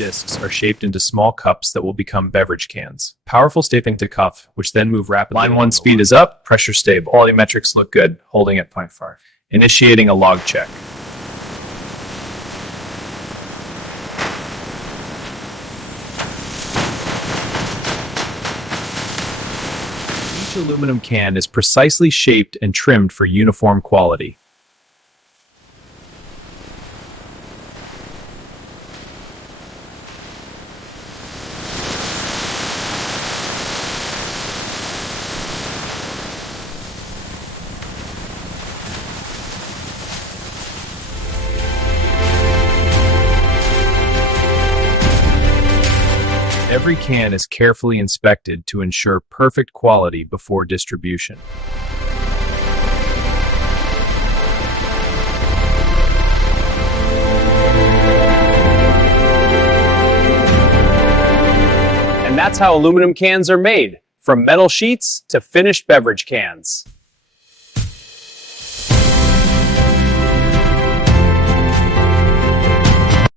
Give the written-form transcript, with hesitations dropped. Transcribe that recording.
discs are shaped into small cups that will become beverage cans. Powerful stapling to cuff, which then move rapidly. Line 1 speed is up, pressure stable. Quality metrics look good, holding at 0.5. Initiating a log check. Each aluminum can is precisely shaped and trimmed for uniform quality. Every can is carefully inspected to ensure perfect quality before distribution. And that's how aluminum cans are made, from metal sheets to finished beverage cans.